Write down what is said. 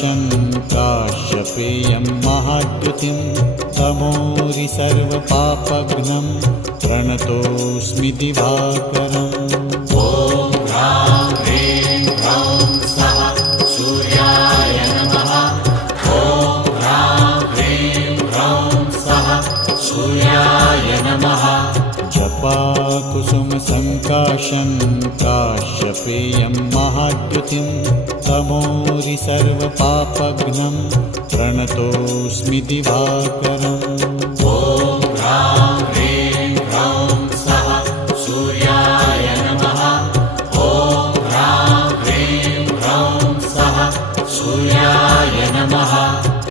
सङ्काशं काश्यपेयं महाद्युतिं तमोरि सर्वपापघ्नं प्रणतोऽस्मि दिवाकरम्। ॐ ह्रां ह्रीं ह्रौं स्वः सूर्याय नमः। ॐ ह्रां ह्रीं ह्रौं स्वः सूर्याय नमः। जपाकुसुमसङ्काशं काश्यपेयं महाद्युतिं तमोरि सर्वपापघ्नं प्रणतोऽस्मि दिवाकरम्।